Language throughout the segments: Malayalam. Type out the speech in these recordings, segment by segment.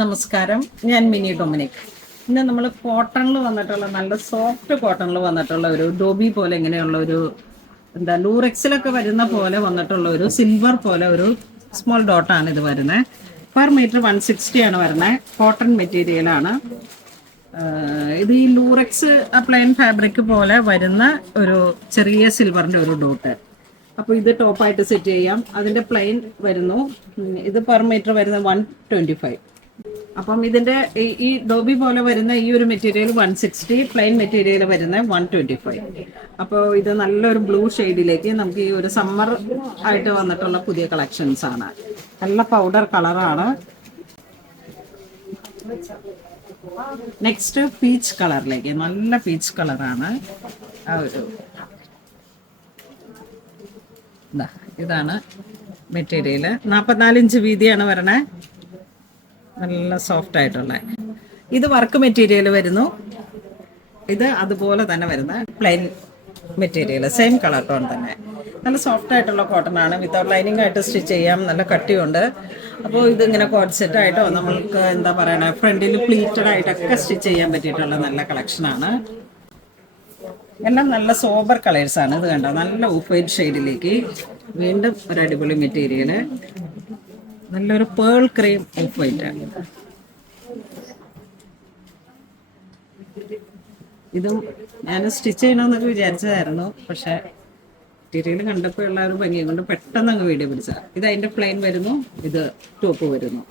നമസ്കാരം, ഞാൻ മിനി ഡൊമിനിക്. ഇന്ന് നമ്മൾ കോട്ടണിൽ വന്നിട്ടുള്ള നല്ല സോഫ്റ്റ് കോട്ടണിൽ വന്നിട്ടുള്ള ഒരു ഡോബി പോലെ ഇങ്ങനെയുള്ള ഒരു ലൂറെക്സിലൊക്കെ വരുന്ന പോലെ വന്നിട്ടുള്ള ഒരു സിൽവർ പോലെ ഒരു സ്മോൾ ഡോട്ടാണ് ഇത് വരുന്നത്. പെർ മീറ്റർ 160 ആണ് വരുന്നത്. കോട്ടൺ മെറ്റീരിയലാണ് ഇത്. ഈ ലൂറെക്സ് പ്ലെയിൻ ഫാബ്രിക് പോലെ വരുന്ന ഒരു ചെറിയ സിൽവറിൻ്റെ ഒരു ഡോട്ട്. അപ്പോൾ ഇത് ടോപ്പായിട്ട് സെറ്റ് ചെയ്യാം. അതിൻ്റെ പ്ലെയിൻ വരുന്നു. ഇത് പെർ മീറ്റർ വരുന്നത് 125. അപ്പം ഇതിൻ്റെ ഈ ഡോബി പോലെ വരുന്ന ഈ ഒരു മെറ്റീരിയൽ 160, പ്ലെയിൻ മെറ്റീരിയൽ വരുന്ന 125. അപ്പോൾ ഇത് നല്ലൊരു ബ്ലൂ ഷെയ്ഡിലേക്ക് നമുക്ക് ഈ ഒരു സമ്മർ ആയിട്ട് വന്നിട്ടുള്ള പുതിയ കളക്ഷൻസ് ആണ്. നല്ല പൗഡർ കളറാണ്. നെക്സ്റ്റ് പീച്ച് കളറിലേക്ക്, നല്ല പീച്ച് കളറാണ്. ആ ഒരു ഇതാണ് മെറ്റീരിയൽ. 44 ഇഞ്ച് വീതിയാണ് വരണേ. നല്ല സോഫ്റ്റ് ആയിട്ടുള്ള ഇത് വർക്ക് മെറ്റീരിയൽ വരുന്നു. ഇത് അതുപോലെ തന്നെ വരുന്ന plain material, same colour tone തന്നെ. നല്ല സോഫ്റ്റ് ആയിട്ടുള്ള കോട്ടൺ ആണ്. വിത്തൗട്ട് ലൈനിങ് ആയിട്ട് സ്റ്റിച്ച് ചെയ്യാം. നല്ല കട്ടിയുണ്ട്. അപ്പോൾ ഇതിങ്ങനെ കോഡ് സെറ്റ് ആയിട്ടോ നമ്മൾക്ക് എന്താ പറയണേ ഫ്രണ്ടിൽ പ്ലീറ്റഡ് ആയിട്ടൊക്കെ സ്റ്റിച്ച് ചെയ്യാൻ പറ്റിയിട്ടുള്ള നല്ല കളക്ഷനാണ്. എല്ലാം നല്ല സോബർ കളേഴ്സാണ്. ഇത് കണ്ടോ, നല്ല ഓഫ് വൈറ്റ് ഷെയ്ഡിലേക്ക് വീണ്ടും ഒരു അടിപൊളി മെറ്റീരിയൽ. നല്ലൊരു പേൾ ക്രീം ഓഫ് വൈറ്റ്. ഇതും ഞാൻ സ്റ്റിച്ച് ചെയ്യണമെന്നൊക്കെ വിചാരിച്ചതായിരുന്നു, പക്ഷെ മെറ്റീരിയൽ കണ്ടപ്പോൾ ഉള്ള ഒരു ഭംഗിയും കൊണ്ട് പെട്ടെന്ന് അങ്ങ് വീഡിയോ പിടിച്ച. ഇത് അതിൻ്റെ പ്ലെയിൻ വരുന്നു, ഇത് ടോപ്പ് വരുന്നു.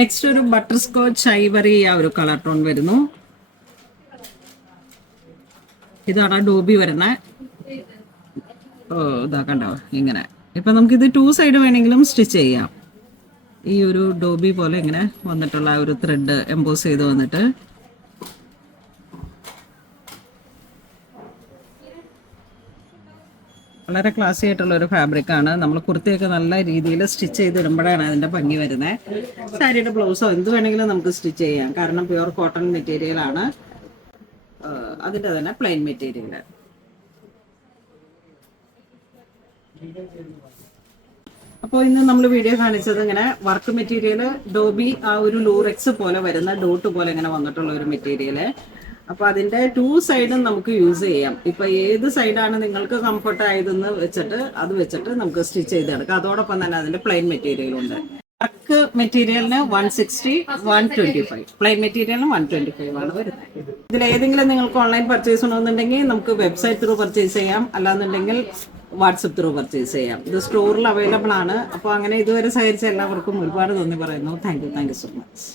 നെക്സ്റ്റ് ഒരു ബട്ടർ സ്കോച്ച് ഐവറി ആ ഒരു കളർ ടോൺ വരുന്നു. ഇതാണ് ഡോബി വരുന്നത്. ഇതാ കണ്ടോ ഇങ്ങനെ. ഇപ്പം നമുക്കിത് 2 സൈഡ് വേണമെങ്കിലും സ്റ്റിച്ച് ചെയ്യാം. ഈ ഒരു ഡോബി പോലെ ഇങ്ങനെ വന്നിട്ടുള്ള ആ ഒരു ത്രെഡ് എംബോസ് ചെയ്ത് വന്നിട്ട് വളരെ ക്ലാസി ആയിട്ടുള്ള ഒരു ഫാബ്രിക്കാണ്. നമ്മൾ കുർത്തിയൊക്കെ നല്ല രീതിയിൽ സ്റ്റിച്ച് ചെയ്തിടുമ്പോഴാണ് അതിൻ്റെ ഭംഗി വരുന്നത്. സാരിയുടെ ബ്ലൗസോ എന്ത് വേണമെങ്കിലും നമുക്ക് സ്റ്റിച്ച് ചെയ്യാം, കാരണം പ്യുവർ കോട്ടൺ മെറ്റീരിയലാണ്. അതിൻ്റെ തന്നെ പ്ലെയിൻ മെറ്റീരിയൽ. അപ്പോൾ ഇന്ന് നമ്മൾ വീഡിയോ കാണിച്ചത് ഇങ്ങനെ വർക്ക് മെറ്റീരിയൽ ഡോബി ആ ഒരു ലൂറെക്സ് പോലെ വരുന്ന ഡോട്ട് പോലെ ഇങ്ങനെ വന്നിട്ടുള്ള ഒരു മെറ്റീരിയല്. അപ്പോൾ അതിൻ്റെ 2 സൈഡും നമുക്ക് യൂസ് ചെയ്യാം. ഇപ്പം ഏത് സൈഡാണ് നിങ്ങൾക്ക് കംഫർട്ട് ആയതെന്ന് വെച്ചിട്ട് അത് വെച്ചിട്ട് നമുക്ക് സ്റ്റിച്ച് ചെയ്തെടുക്കാം. അതോടൊപ്പം തന്നെ അതിൻ്റെ പ്ലെയിൻ മെറ്റീരിയലുണ്ട്. വർക്ക് മെറ്റീരിയലിന് 160, 125, പ്ലെയിൻ മെറ്റീരിയലിന് 125 ആണ് വരുന്നത്. ഇതിലേതെങ്കിലും നിങ്ങൾക്ക് ഓൺലൈൻ പർച്ചേസ് ചെയ്യണമെന്നുണ്ടെങ്കിൽ നമുക്ക് വെബ്സൈറ്റ് ത്രൂ പർച്ചേസ് ചെയ്യാം, അല്ലാന്നുണ്ടെങ്കിൽ വാട്സപ്പ് ത്രൂ പർച്ചേസ് ചെയ്യാം. ഇത് സ്റ്റോറിൽ അവൈലബിൾ ആണ്. അപ്പോൾ അങ്ങനെ ഇതുവരെ സഹകരിച്ച എല്ലാവർക്കും ഒരുപാട് നന്ദി പറയുന്നു. Thank you so much.